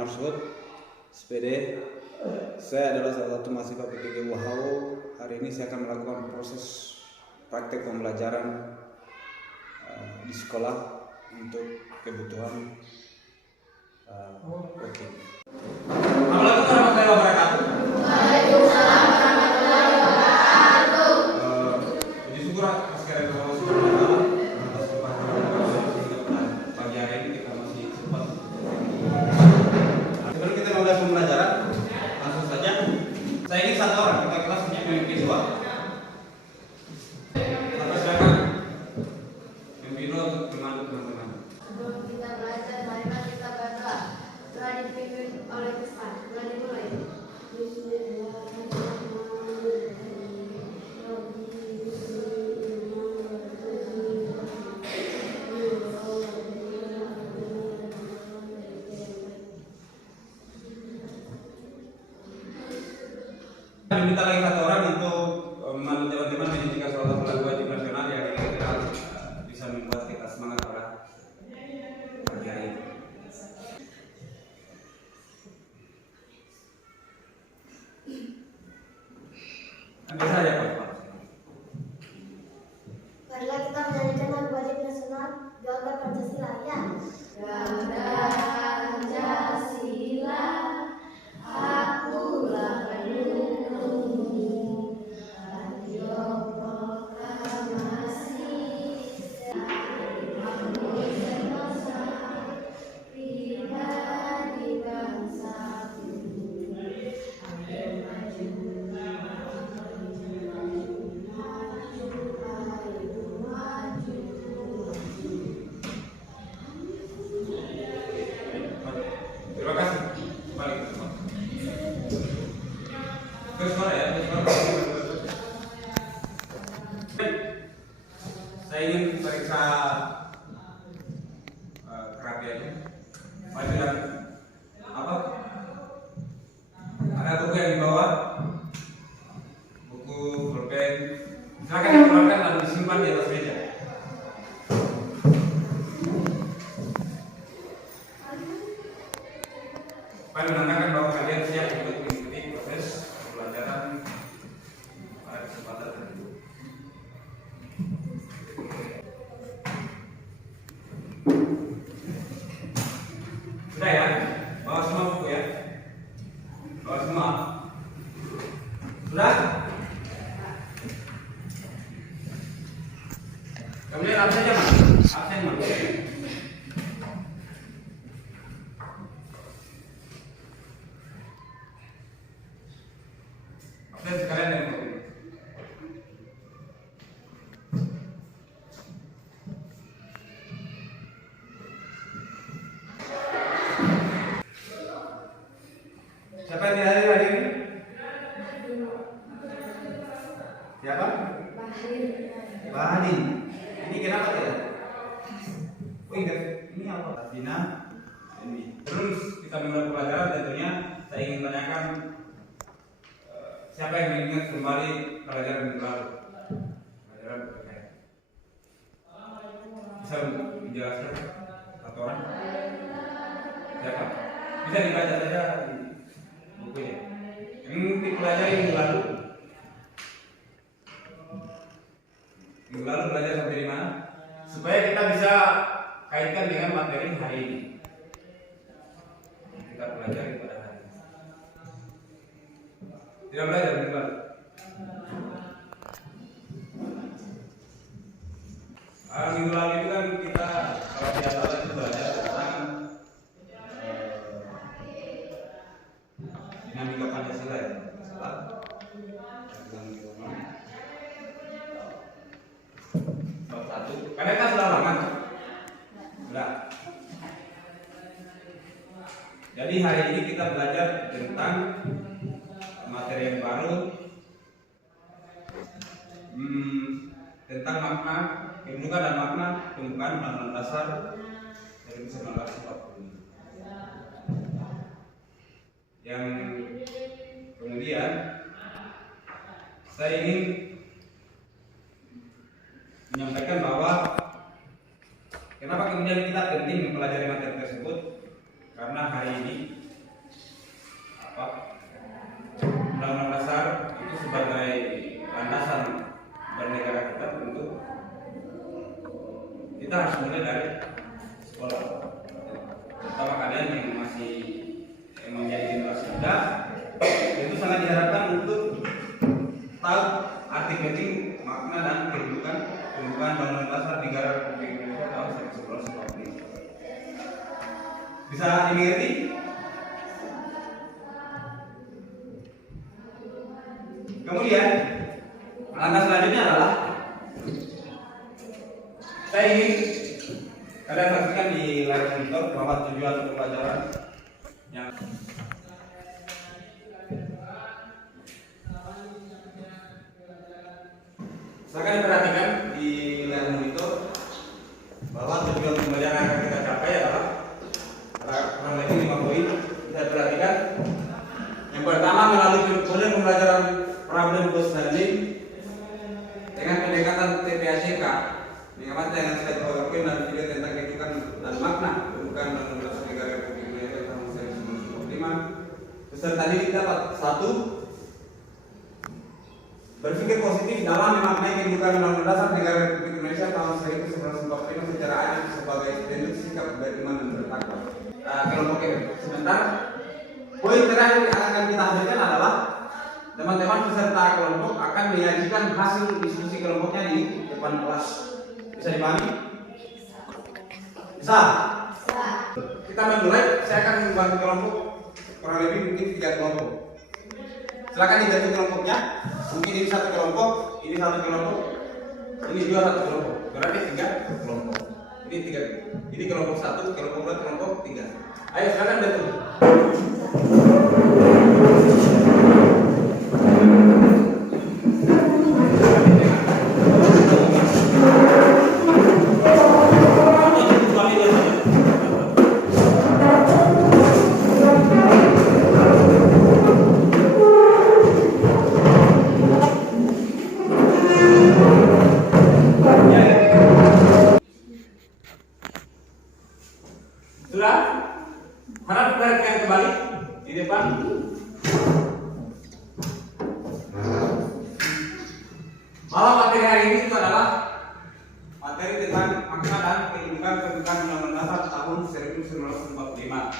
Marsud, SPD. Saya adalah salah satu mahasiswa PTG Wahau. Hari ini saya akan melakukan proses praktek pembelajaran di sekolah untuk kebutuhan working. Assalamualaikum warahmatullahi wabarakatuh. Waalaikumsalam warahmatullahi wabarakatuh. Puji syukur atas kehadiran Allah Subhanahu wa taala atas kesempatan pagi hari ini kita masih sempat. Sebelum kita mulai pembelajaran, langsung saja saya ingin satu orang kita kelas punya pemimpin siswa. Sampai silakan pemimpin untuk memandu teman-teman. Sebelum kita belajar, marilah kita berdoa. Doa dipimpin oleh Tuhan. Doa dimulai. Diminta lagi satu orang untuk memandu teman-teman menyanyikan salah satu lagu wajib nasional yang kira-kira bisa membuat kita semangat pada pagi hari ini. Ambil saja Pak. Marilah kita menyanyikan lagu wajib nasional Garuda Pancasila ya. Garuda Pancasila, akulah pendukungmu. Radio proklamasi, bangsa, pribadi bangsaku. Ayo maju. Terima kasih. Balik ke tempat. Terus suara ya, terus suara. Saya ingin periksa kerapiannya. Pelajaran apa? Ada buku yang dibawa? Buku, pulpen. Silakan dikeluarkan dan disimpan di atas meja. Supaya menandakan bahwa kalian siap untuk mengikuti proses pembelajaran pada kesempatan tersebut. Sudah ya? Bawa semua buku ya? Bawa semua? Sudah? Kemudian absen aja mas? Absen mas? Absen sekalian yang mau. Siapa yang tidak hadir hari ini? Siapa? Bahadin. Ini kenapa tidak? Oh ingat, ini apa? Bina. Ini. Terus kita mulai pembelajaran tentunya saya ingin tanyakan siapa yang mengingat kembali pelajaran yang lalu? Pelajaran PPKN. Bisa menjelaskan satu orang? Siapa? Bisa dibaca saja di bukunya. Yang dipelajari minggu lalu. Minggu lalu belajar sampai di mana? Supaya kita bisa kaitkan dengan materi hari ini. Kita pelajari pada hari ini. Tidak belajar minggu lalu. Minggu lalu itu kan kita kalau tidak salah itu belajar tentang dinamika Pancasila ya. Salah. Bab 1. Kalian kan sudah ulangan? Sudah. Jadi hari ini kita belajar tentang materi yang baru tentang makna kedudukan dan makna pembukaan Undang-Undang Dasar 1945. Yang kemudian saya ingin menyampaikan bahwa kenapa kemudian kita penting mempelajari materi tersebut, karena hari ini kita harus mulai dari sekolah. Terutama kalian yang masih menjadi generasi muda, itu sangat diharapkan untuk tahu arti penting, makna dan kedudukan Undang-Undang Dasar Negara Republik Indonesia tahun 1945. Bisa dimengerti? Kemudian langkah selanjutnya adalah saya ingin kalian saksikan di layar monitor bahwa tujuan pembelajaran yang silakan diperhatikan di layar monitor bahwa tujuan pembelajaran yang akan kita capai adalah kurang lebih 5 poin. Bisa perhatikan. Yang pertama, melalui metode pembelajaran problem solving dengan pendekatan TPACK, mengamati dengan slide PowerPoint dan video tentang kehidupan dan makna bukan Undang-Undang Negara Republik Indonesia tahun 1945. Peserta didik dapat 1. Berpikir positif dalam memaknai kehidupan Undang-Undang Dasar Negara Republik Indonesia tahun 1945 secara adil sebagai bentuk sikap beriman dan bertakwa. Kelompok ini sebentar. Poin terakhir yang akan kita hasilkan adalah teman-teman peserta kelompok akan menyajikan hasil diskusi kelompoknya di depan kelas. Bisa dipahami? Bisa? Kita memulai, saya akan membantu kelompok kurang lebih mungkin 3 kelompok. Silakan dibantu kelompoknya. Mungkin ini 1 kelompok, ini 1 kelompok, ini juga 1 kelompok. Berarti 3 kelompok. Ini 3. Ini kelompok 1, kelompok 2, kelompok 3. Ayo silakan bantu. Sudah? Harap perhatikan kembali di depan. Bahwa materi hari ini itu adalah materi tentang makna dan kedudukan Undang-Undang Dasar tahun 1945.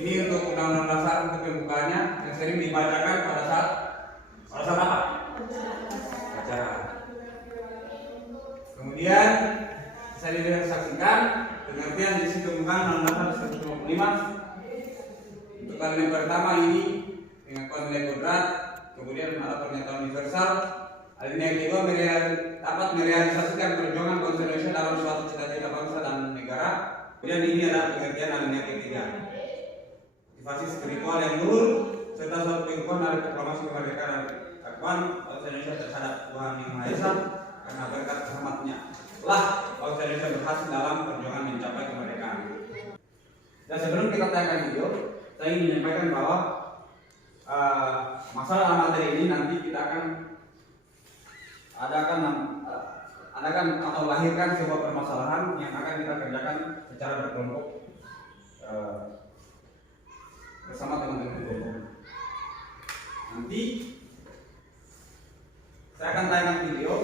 Ini untuk Undang-Undang Dasar untuk pembukaannya yang sering dibacakan pada saat apa? Acara. Kemudian saya disaksikan pengertian di situ Undang-Undang Dasar 1945. Untuk kalian yang pertama ini pengakuan nilai kodrat, kemudian ada pernyataan universal. Alinea yang kedua dapat merealisasikan perjuangan bangsa Indonesia dalam suatu cita-cita bangsa dan negara. Kemudian ini adalah pengertian alinea ketiga. Motivasi spiritual yang luhur serta suatu pengakuan dari proklamasi kemerdekaan dan keakuan bangsa Indonesia terhadap Tuhan Yang Maha Esa karena berkat rahmat-Nya telah bangsa Indonesia berhasil dalam perjuangan mencapai kemerdekaan. Dan sebelum kita tayangkan video, saya ingin menyampaikan bahwa masalah materi ini nanti kita akan adakan atau lahirkan sebuah permasalahan yang akan kita kerjakan secara berkelompok bersama teman-teman kelompok. Nanti saya akan tayangkan video.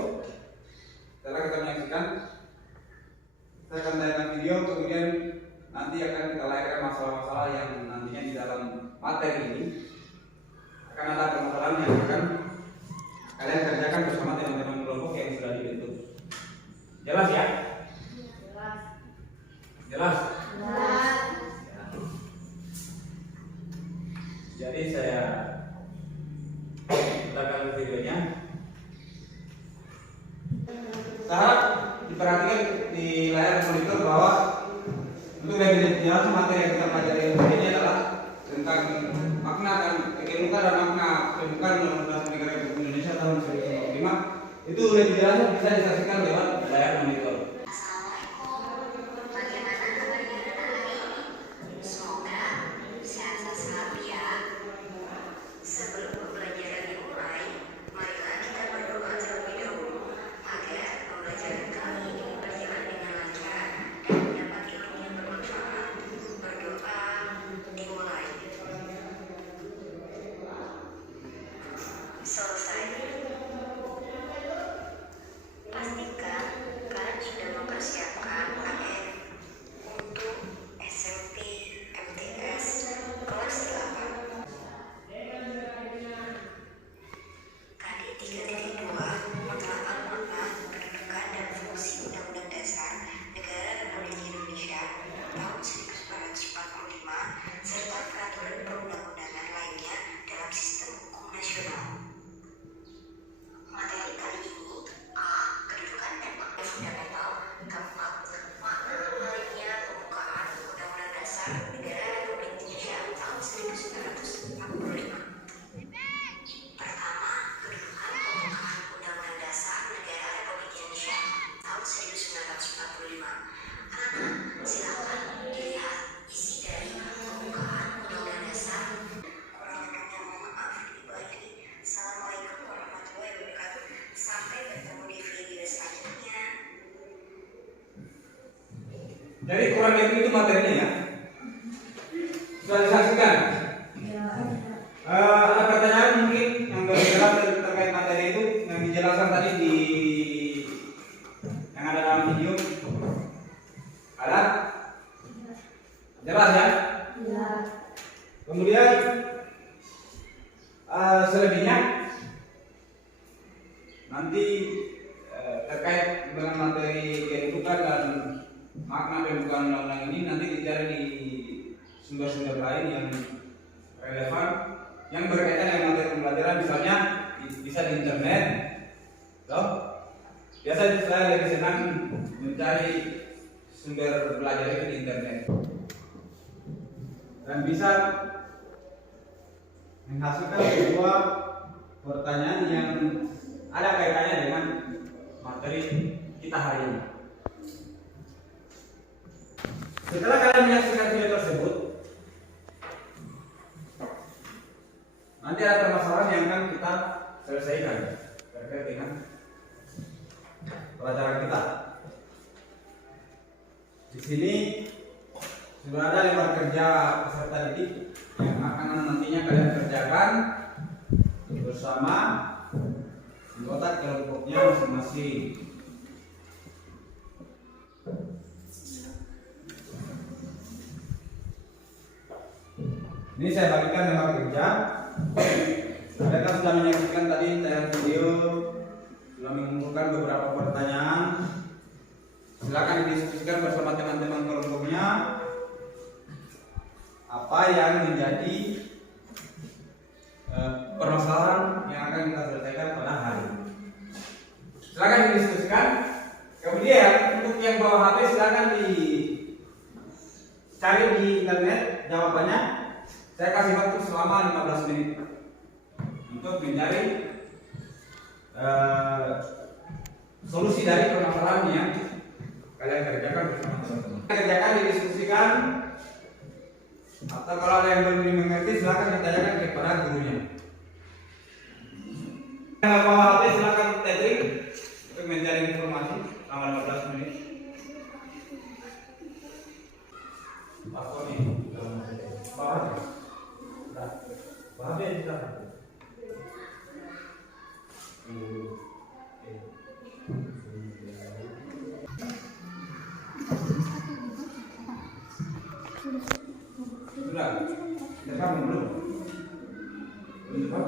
Setelah kita menyaksikan, saya akan tayangkan video, kemudian nanti akan kita lahirkan masalah-masalah yang nantinya di dalam materi ini akan ada permasalahan yang akan kalian kerjakan bersama teman-teman kelompok yang sudah dibentuk. Jelas ya? Jelas? Jelas. Jadi saya putarkan videonya. Saya diperhatikan di layar monitor bahwa untuk lebih jelas materi yang kita pelajari ini adalah tentang makna dan kedudukan dan makna pembukaan Undang-Undang Negara Republik Indonesia tahun 1945. Itu lebih jelasnya bisa disaksikan lewat layar monitor. Silakan dilihat isi dari pembukaan Undang-Undang Dasar. Kurang lebihnya mohon maaf Ibu Aini. Assalamualaikum warahmatullahi wabarakatuh. Sampai bertemu di video selanjutnya. Jadi kurang lebih itu materinya ya. Sudah disaksikan? Ada pertanyaan mungkin yang belum jelas terkait materi itu yang dijelaskan tadi di yang ada dalam video? Ada? Jelas ya? Kemudian selebihnya nanti terkait dengan materi kehidupan dan makna pembukaan undang-undang ini nanti dicari di sumber-sumber lain yang relevan yang berkaitan dengan materi pembelajaran, misalnya bisa di internet. Toh, biasa saya lebih senang mencari sumber belajar itu di internet dan bisa menghasilkan sebuah pertanyaan yang ada kaitannya dengan materi kita hari ini. Setelah kalian menyaksikan video tersebut, nanti ada permasalahan yang akan kita selesaikan terkait dengan pelajaran kita. Di sini sudah ada lembar kerja peserta didik yang akan nantinya kalian kerjakan bersama anggota kelompoknya masing-masing. Ini saya bagikan lembar kerja. Mereka sudah menyaksikan tadi tayangan video, sudah mengumpulkan beberapa pertanyaan. Silakan didiskusikan bersama teman-teman kelompoknya apa yang menjadi permasalahan yang akan kita selesaikan pada hari ini. Silakan didiskusikan. Kemudian untuk yang bawa HP silakan dicari di internet jawabannya. Saya kasih waktu selama 15 menit untuk mencari solusi dari permasalahan yang kalian kerjakan bersama teman-teman. Kerjakan, didiskusikan, atau kalau ada yang belum dimengerti silakan ditanyakan kepada gurunya. Yang bawa HP silakan tethering untuk mencari informasi selama 15 menit. Password ini bawah. Bahagia kita. Sudah. Rekam belum? Belum.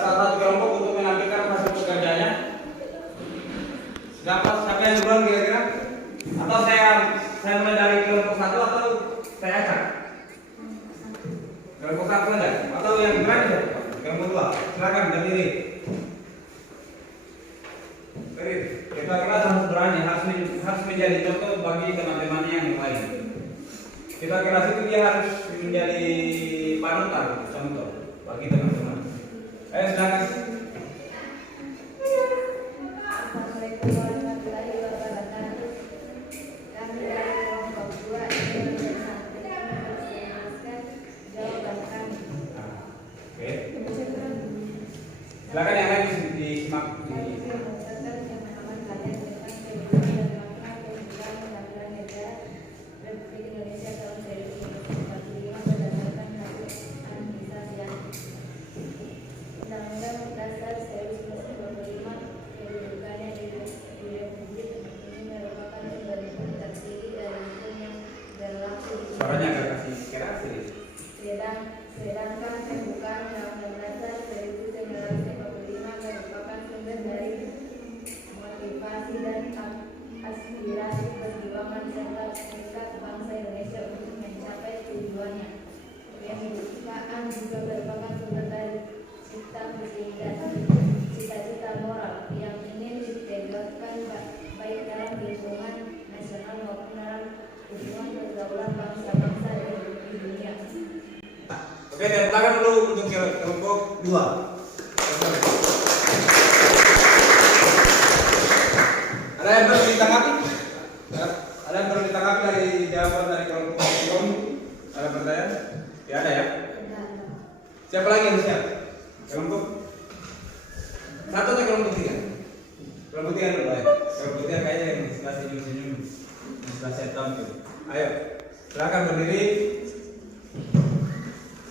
Salah satu kelompok untuk menampilkan hasil pekerjaannya. Siapa yang duluan kira-kira? Atau saya mulai dari kelompok satu atau saya acak? Kelompok satu ada? Atau yang berani? Kelompok dua? Silakan berdiri. Kita kelas harus berani, harus menjadi contoh bagi teman-temannya yang lain. Kita kelas itu dia harus menjadi panutan, contoh bagi teman-teman. Ayo silakan. Assalamualaikum warahmatullahi wabarakatuh. Kami dari kelompok 2 ingin menjelaskan jawaban kami. Oke. Silakan yang lain disimak di Mengucapkan pemahaman kalian tentang kehidupan dan makna kehidupan undang-undang negara Republik Indonesia tahun 1945 berdasarkan hadis An-Nisa yang Undang-Undang Dasar 1945 kedudukannya di Republik ini merupakan sumber hukum tertinggi dari hukum yang berlaku di suaranya agak kasih keras sih. sedangkan pembukaan Undang-Undang Dasar 1945 merupakan sumber dari motivasi dan aspirasi perjuangan serta serikat bangsa Indonesia untuk mencapai tujuannya. Pembukaan juga merupakan sumber dari cita-cita moral yang ingin ditegakkan baik dalam lingkungan nasional maupun dalam hubungan pergaulan bangsa-bangsa di dunia. Oke, dan silakan dulu untuk kelompok 2. Ada yang perlu ditanggapi? Ada yang perlu ditanggapi dari jawaban dari kelompok 2? Ada pertanyaan? Ya ada ya. Siapa lagi yang siap? Kelompok 1 atau kelompok 3? Kelompok 3 dulu, ayo. Kelompok 3 kayaknya yang sebelah senyum-senyum, yang sebelah setan tuh. Ayo, silakan berdiri.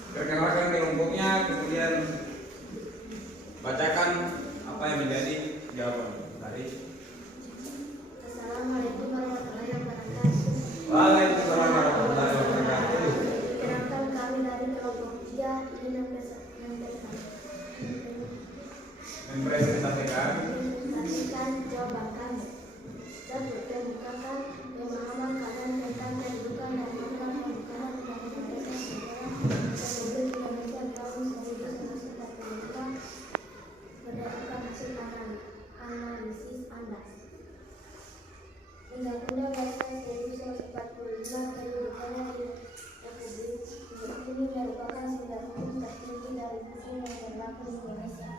Perkenalkan kelompoknya, kemudian bacakan apa yang menjadi jawaban dari. Assalamualaikum warahmatullahi wabarakatuh. Waalaikumsalam warahmatullahi wabarakatuh. Perkenalkan kami dari kelompok 3 ingin Mempresentasikan jawaban kami. Satu, pembukaan pemahaman kalian tentang kehidupan dan makna kehidupan Republik Indonesia tahun 1945 berdasarkan hasil analisis Anda. Undang-Undang Dasar 1945 kehidupannya di Republik ini merupakan sumber hukum tertinggi dari hukum yang berlaku di Indonesia.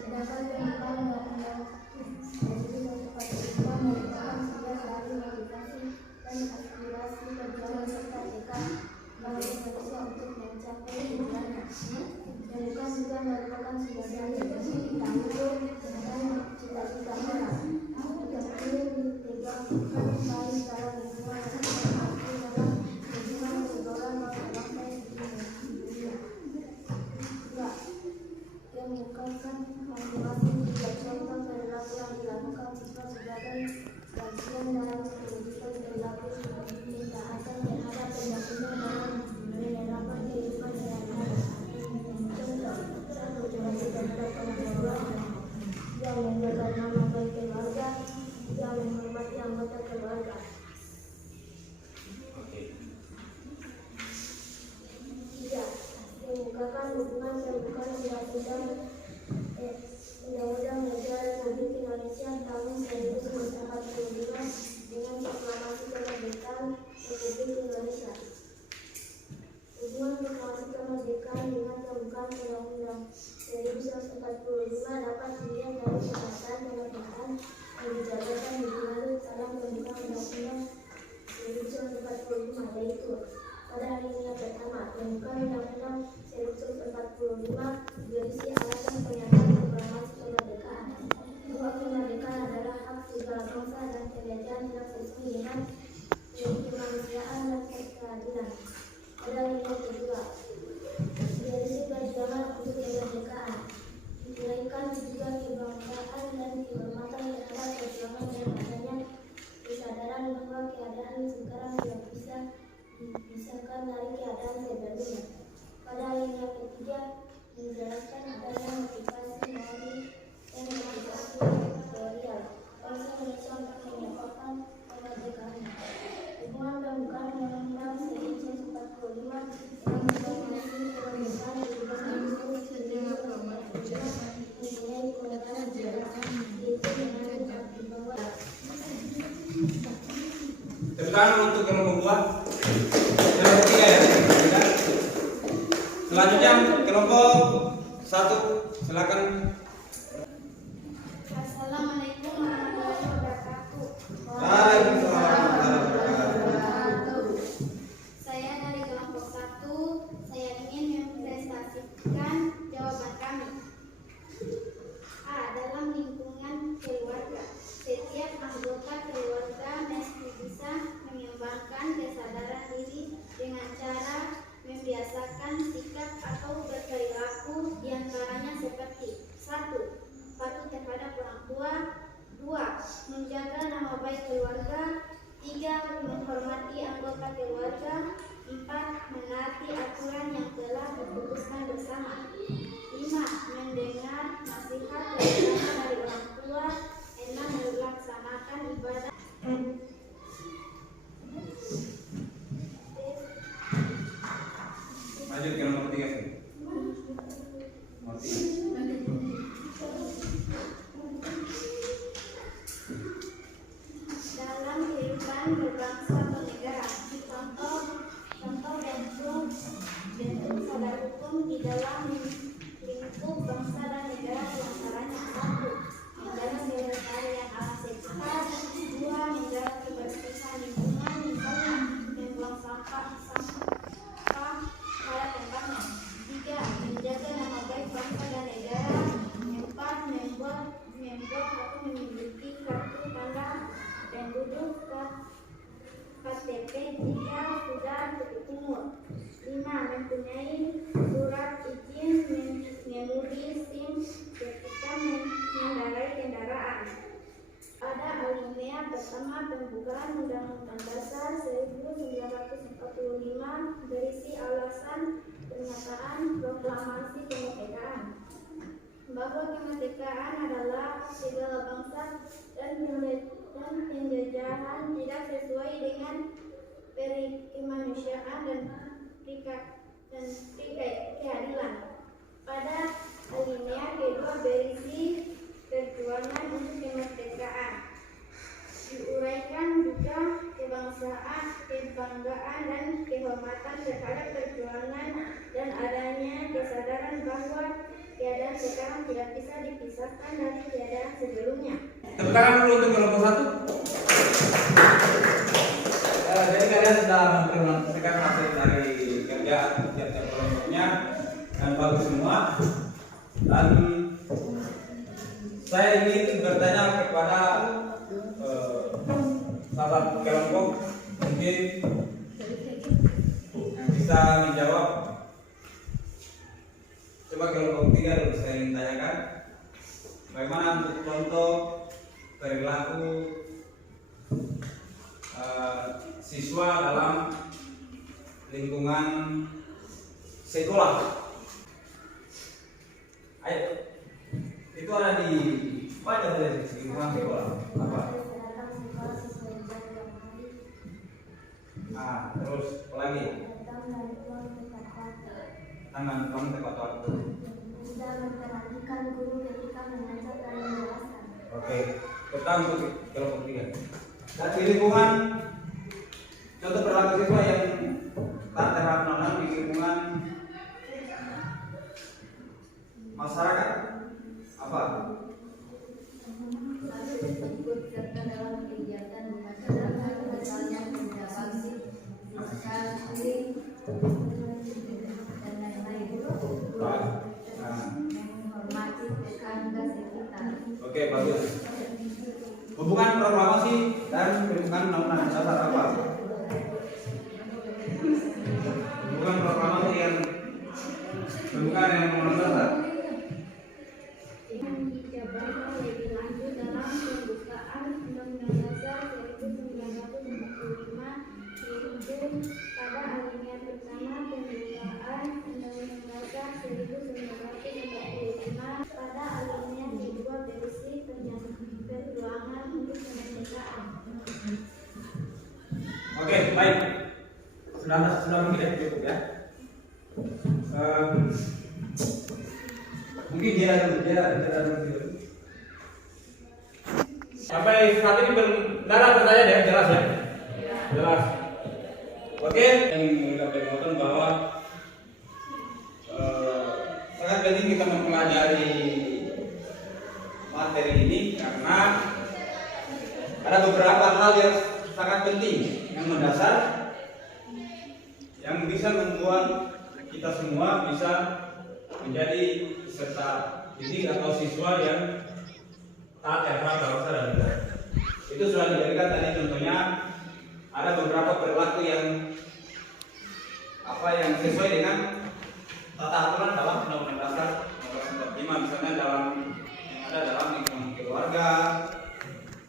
Sedangkan pembukaan Undang-Undang 1945 merupakan sumber dari motivasi dan aspirasi perjuangan serta tekad bangsa Indonesia untuk mencapai tujuannya. Pembukaan juga merupakan sumber dari tanggung dan cita-cita moral yang ingin ditegakkan baik dalam lingkungan nasional maupun dalam hubungan pergaulan bangsa-bangsa di dunia. Dua, mengungkapkan masing-masing tiga contoh perilaku yang dilakukan siswa sebagai bagian dalam kehidupan perilaku taatan terhadap undang-undang dalam menerapkan kehidupan sehari-hari. Contoh, 1. Perhatian terhadap keluarga yang menjaga nama baik keluarga, yang menghormati anggota keluarga. Tiga, membukakan hubungan terbuka Undang-Undang Negara Republik Indonesia tahun 1945 dengan proklamasi kemerdekaan Republik Indonesia. Hubungan proklamasi kemerdekaan dengan pembukaan Undang-Undang 1945 dapat dilihat dari pernyataan kemerdekaan yang dijabarkan di Manado dalam pembukaan Undang-Undang 1945, yaitu pada alinea pertama, pembukaan Undang-Undang 1945 berisi alasan pernyataan proklamasi kemerdekaan bahwa kemerdekaan adalah hak segala bangsa dan penjajahan tidak sesuai dengan kemanusiaan dan keadilan. Pada alinea kedua, berisi perjuangan untuk kemerdekaan, diberikan juga kebangsaan dan kehormatan terhadap perjuangan dan adanya kesadaran bahwa keadaan sekarang tidak bisa dipisahkan dari keadaan sebelumnya. Pada alinea ketiga, menjelaskan adanya motivasi moral dan motivasi tektorial bangsa Indonesia untuk menyebabkan kemerdekaannya. Hubungan pembukaan Undang-Undang 1945 yang memproklamirasi kemerdekaan Republik Indonesia mempunyai kewenangan jelas, yaitu mengatur di bawah. Tepuk tangan untuk kelompok 2. Selanjutnya kelompok 1, silakan. Assalamualaikum warahmatullahi wabarakatuh. Waalaikumsalam warahmatullahi wabarakatuh. Saya dari kelompok 1, saya ingin mempresentasikan jawaban kami. A. Dalam lingkungan keluarga, setiap anggota keluarga mesti bisa mengembangkan kesadaran diri dengan cara membiasakan sikap atau berperilaku diantaranya seperti 1. Patuh terhadap orang tua. 2. Menjaga nama baik keluarga. 3. Menghormati anggota keluarga. 4. Menaati aturan yang telah diputuskan bersama. 5. Mendengar nasihat terutama dari orang tua. 6. Melaksanakan ibadah. Lanjut ke nomor 3 sih. Nomor 3. Dalam kehidupan berbangsa atau negara, contoh bentuk sadar hukum di dalam lingkup bangsa dan negara diantaranya 1. Menjaga kelestarian alam sekitar. 2. Menjaga kebersihan lingkungan, misalnya membuang sampah pada tempatnya. 3. Menjaga nama baik bangsa dan negara. 4. Membuat atau memiliki kartu tanda penduduk KTP jika sudah cukup umur. 5. Mempunyai surat izin mengemudi SIM ketika mengendarai kendaraan. Pada alinea pertama pembukaan Undang-Undang Dasar 1945 berisi alasan pernyataan proklamasi kemerdekaan bahwa kemerdekaan adalah hak segala bangsa dan penjajahan tidak sesuai dengan peri kemanusiaan dan keadilan. Pada alinea kedua berisi perjuangan untuk kemerdekaan. Diuraikan juga kebanggaan dan kehormatan terhadap perjuangan dan adanya kesadaran bahwa keadaan sekarang tidak bisa dipisahkan dari keadaan sebelumnya. Tepuk tangan dulu untuk kelompok 1. Jadi kalian sudah memperhatikan hasil dari kerjaan tiap-tiap kelompoknya dan bagus semua. Dan saya ingin bertanya kepada salah kelompok mungkin yang bisa menjawab. Coba kelompok 3 dulu saya ingin tanyakan, bagaimana untuk contoh perilaku siswa dalam lingkungan sekolah. Ayo, itu ada di baca dari lingkungan sekolah apa? Terus apa lagi? Tangan kamu tepat waktu. Tidak memperhatikan guru ketika mengajar dan menjelaskan. Oke, pertama untuk kelompok 3. Dan di lingkungan contoh perilaku siswa yang tak terhadap di lingkungan masyarakat apa? Ikut serta dalam kegiatan masyarakat, misalnya kerja bakti, dan lain-lain. Menghormati tetangga sekitar. Oke, bagus. Hubungan proklamasi dan hubungan undang-undang dasar apa? Hubungan proklamasi yang hubungan yang undang-undang dasar. Dengan dijabarkan lebih lanjut dalam pembukaan Undang-Undang Dasar 1945 yaitu pada alinea pertama pembukaan Undang-Undang Dasar 1945 pada alinea kedua berisi perjuangan untuk kemerdekaan. Oke, baik. Sudah mungkin cukup ya. Mungkin dia dulu. Sampai saat ini tidak ada pertanyaan ya, jelas ya? Jelas. Oke, yang mengucapkan bahwa kita mempelajari materi ini karena ada beberapa hal yang sangat penting, yang mendasar, yang bisa membuat kita semua bisa menjadi peserta didik atau siswa yang taat terhadap bangsa dan negara. Itu sudah diberikan tadi contohnya, ada beberapa perilaku yang sesuai dengan tata aturan dalam Undang-Undang Dasar Nomor 45, misalnya yang ada dalam lingkungan keluarga,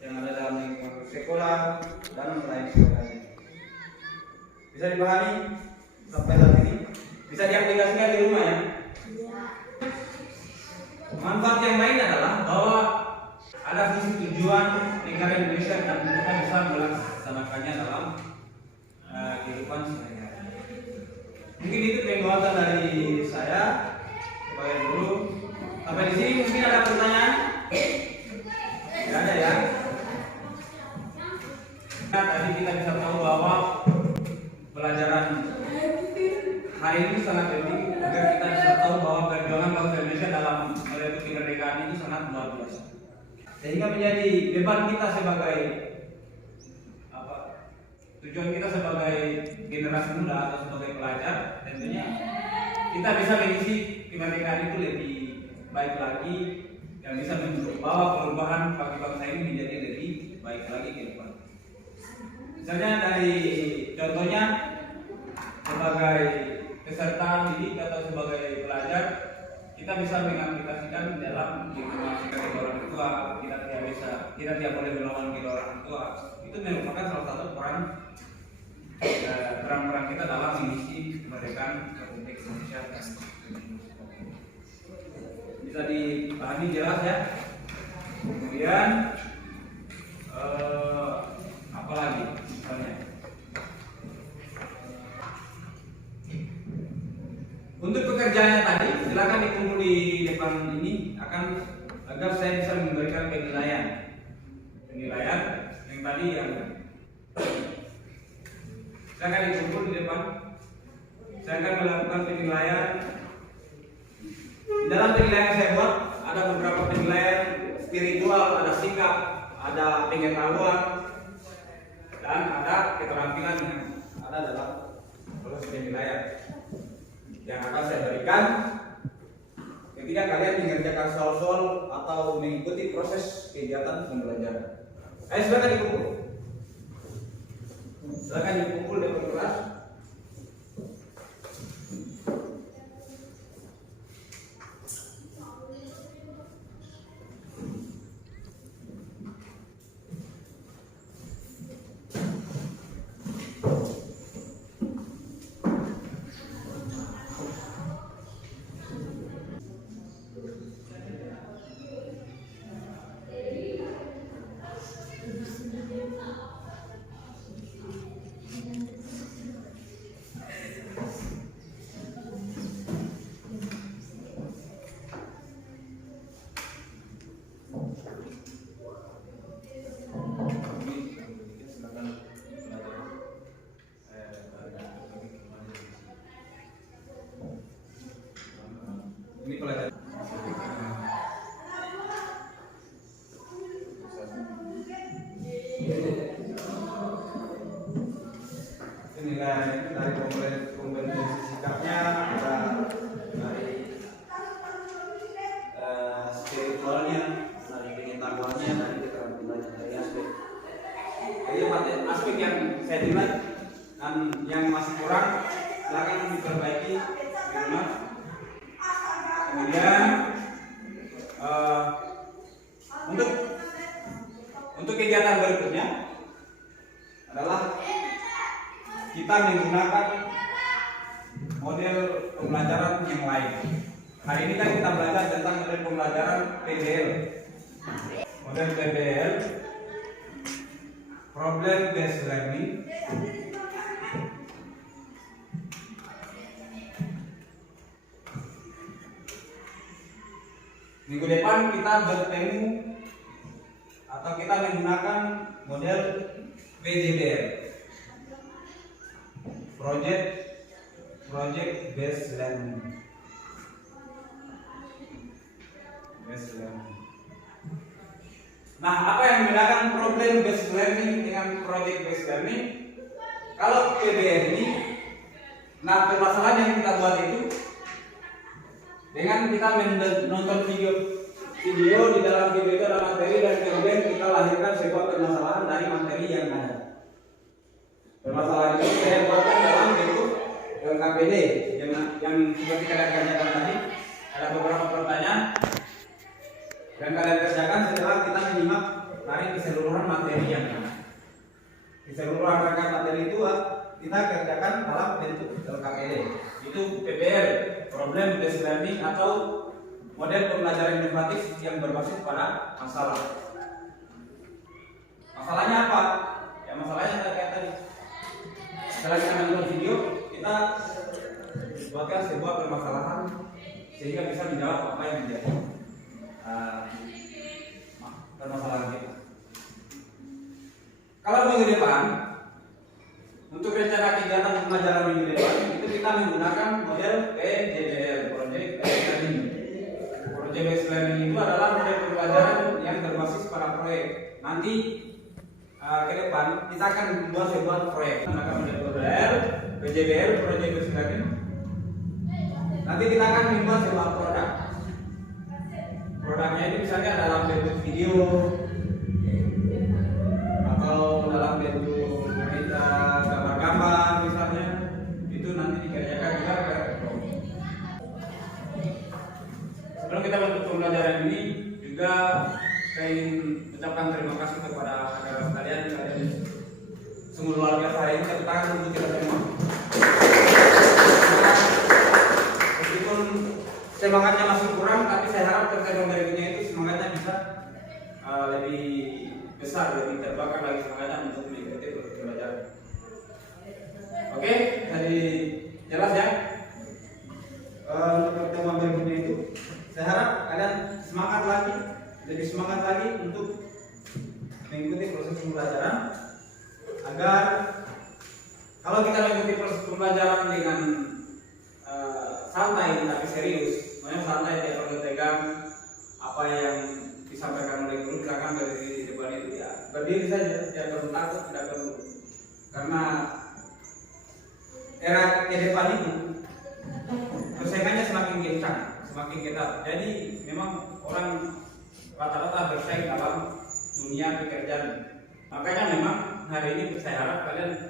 yang ada dalam lingkungan sekolah, dan lain sebagainya. Bisa dipahami sampai saat ini? Bisa diaplikasikan di rumah ya? Manfaat yang lain adalah bahwa ada visi tujuan negara Indonesia dan kita bisa melaksanakannya dalam kehidupan sehari-hari. Mungkin itu penguatan dari saya sebagai guru. Sampai di sini mungkin ada pertanyaan? Tidak ada ya? Nah, tadi kita bisa tahu bahwa pelajaran hari ini sangat penting agar kita bisa tahu bahwa perjuangan bangsa Indonesia dalam merebut kemerdekaan itu sangat luar biasa. Sehingga menjadi beban kita sebagai tujuan kita sebagai generasi muda atau sebagai pelajar, tentunya kita bisa mengisi kemerdekaan itu lebih baik lagi dan bisa membawa perubahan bagi bangsa ini menjadi lebih baik lagi ke depan. Misalnya dari contohnya sebagai peserta didik atau sebagai pelajar, kita bisa mengaplikasikan dalam lingkungan sebagai orang tua. Kita tidak boleh melawan kedua orang tua. Itu merupakan salah satu peran kita dalam mengisi kemerdekaan Republik Indonesia. Bisa dipahami jelas ya. Kemudian apa lagi misalnya? Untuk pekerjaannya tadi, silakan dikumpul di depan ini agar saya bisa memberikan penilaian yang tadi yang silakan dikumpul di depan. Saya akan melakukan penilaian. Di dalam penilaian saya buat ada beberapa penilaian spiritual, ada sikap, ada pengetahuan, dan ada keterampilan yang ada dalam proses penilaian yang akan saya berikan ketika kalian mengerjakan soal-soal atau mengikuti proses kegiatan pembelajaran. Ayo silakan dikumpul. Silakan dikumpul depan kelas. Ini pelajaran. Penilaian itu dari kompetensi sikapnya, ada dari spiritualnya, dari pengetahuannya, dari keterampilannya, dari aspek. Jadi aspek yang saya nilai dan yang masih kurang silakan diperbaiki di rumah. Kemudian untuk kegiatan berikutnya adalah kita menggunakan model pembelajaran yang lain. Hari ini kan kita belajar tentang model pembelajaran PBL. Model PBL, Problem Based Learning. Minggu depan kita bertemu atau kita menggunakan model PJBL, Project Based Learning. based learning. Nah, apa yang membedakan problem based learning dengan project based learning? Kalau PBL ini, nah permasalahan yang kita buat itu dengan kita menonton video di dalam video itu ada materi dan kemudian kita lahirkan sebuah permasalahan dari materi yang ada. Permasalahan itu saya buatkan dalam bentuk KPD yang seperti kalian kerjakan tadi. Ada beberapa pertanyaan dan kalian kerjakan setelah kita menyimak dari keseluruhan materi yang ada. Keseluruhan rangkaian materi itu kita kerjakan dalam bentuk LKPD. Itu PBL, Problem Based Learning, atau model pembelajaran inovatif yang berbasis pada masalah. Masalahnya apa? Ya masalahnya kayak tadi. Setelah kita menonton video, kita buatkan sebuah permasalahan sehingga bisa menjawab apa yang menjadi permasalahan kita. Kalau minggu depan, untuk rencana kegiatan pembelajaran minggu depan itu kita menggunakan model PJBL, Project Based Learning. Project Based Learning itu adalah model pembelajaran yang berbasis pada proyek. Nanti ke depan kita akan membuat sebuah proyek menggunakan model PJBL, Project Based Learning. Nanti kita akan membuat sebuah produk. Produknya itu misalnya dalam bentuk video atau dalam bentuk berita gambar-gambar misalnya, itu nanti dikerjakan juga ke proyek. Sebelum kita menutup pembelajaran ini, juga saya ingin ucapkan terima kasih kepada saudara sekalian. Kalian sungguh luar biasa hari ini. Tepuk tangan untuk kita semua. Meskipun semangatnya masih kurang, tapi saya harap terkait berikutnya itu semangatnya bisa lebih besar, lebih terbakar lagi semangatnya untuk mengikuti proses pembelajaran. Oke, tadi jelas ya. Untuk pertemuan berikutnya itu, saya harap kalian semangat lagi, lebih semangat lagi untuk mengikuti proses pembelajaran, agar kalau kita mengikuti proses pembelajaran dengan santai tapi serius, makanya santai tidak perlu tegang apa yang disampaikan oleh guru, silakan berdiri di depan itu ya, berdiri saja, tidak perlu takut, tidak perlu, karena era ke depan itu persaingannya semakin kencang, semakin ketat. Jadi memang orang rata-rata bersaing dalam dunia pekerjaan. Makanya memang hari ini saya harap kalian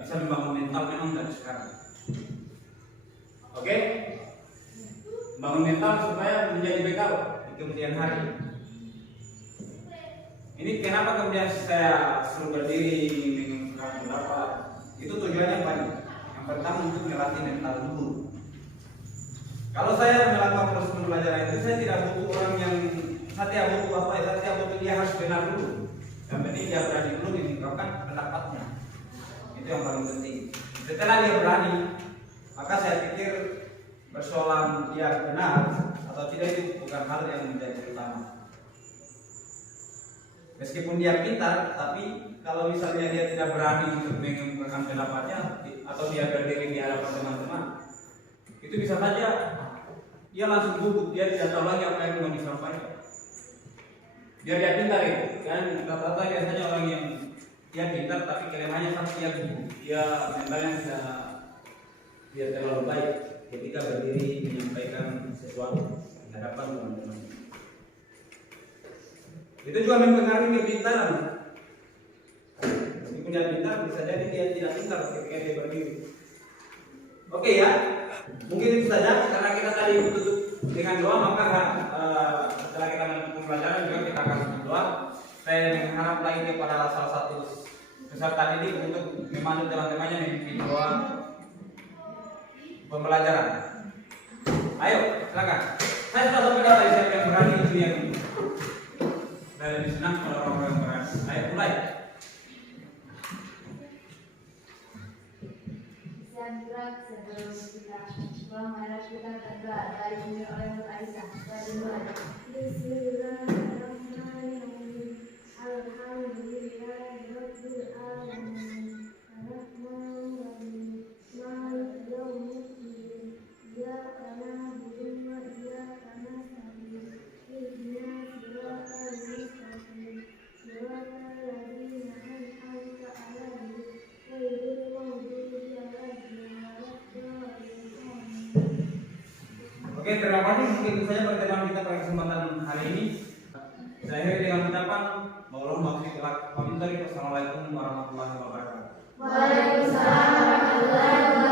bisa membangun mental memang dari sekarang. Oke? Bangun mental supaya menjadi bekal di kemudian hari. Ini kenapa kemudian saya suruh berdiri mengungkapkan pendapat? Itu tujuannya banyak. Yang pertama untuk melatih mental dulu. Kalau saya melakukan proses pembelajaran itu, saya tidak butuh orang yang saya butuh apa ya, saya butuh dia harus benar dulu. Yang penting dia berani dulu mengungkapkan pendapatnya. Itu yang paling penting. Setelah dia berani, maka saya pikir persoalan dia benar atau tidak itu bukan hal yang menjadi utama. Meskipun dia pintar, tapi kalau misalnya dia tidak berani untuk mengungkapkan pendapatnya atau dia berdiri di hadapan teman-teman, itu bisa saja dia langsung gugup, dia tidak tahu lagi apa yang mau disampaikan. Dia pintar itu, kan rata-rata biasanya orang yang dia pintar tapi kelemahannya pasti dia gugup, dia mentalnya tidak terlalu baik ketika berdiri menyampaikan sesuatu di hadapan teman-teman. Itu juga mempengaruhi kepintaran. Meskipun dia pintar, bisa jadi dia tidak pintar ketika dia berdiri. Oke ya, mungkin itu saja karena kita tadi tutup dengan doa, maka setelah kita menutup pembelajaran juga kita akan berdoa. Saya mengharap lagi kepada salah satu peserta didik untuk memandu teman-temannya memimpin doa pembelajaran. Ayo, silakan. Saya sudah sampai tadi, siapa yang berani itu yang lebih senang kalau orang-orang yang berani. Ayo mulai. Saya sebelum kita menghadap kita berdoa dari Umi oleh Aisyah. Bismillahirrahmanirrahim. Alhamdulillahirabbil alamin. Arrahmanirrahim. Maliki yaumiddin. Iyyaka na'budu wa iyyaka nasta'in. Oke, terima kasih. Mungkin itu saja pertemuan kita pada kesempatan hari ini. Saya akhiri dengan ucapan Allah maafkan kelak. Wassalamualaikum warahmatullahi wabarakatuh. Waalaikumsalam warahmatullahi wabarakatuh.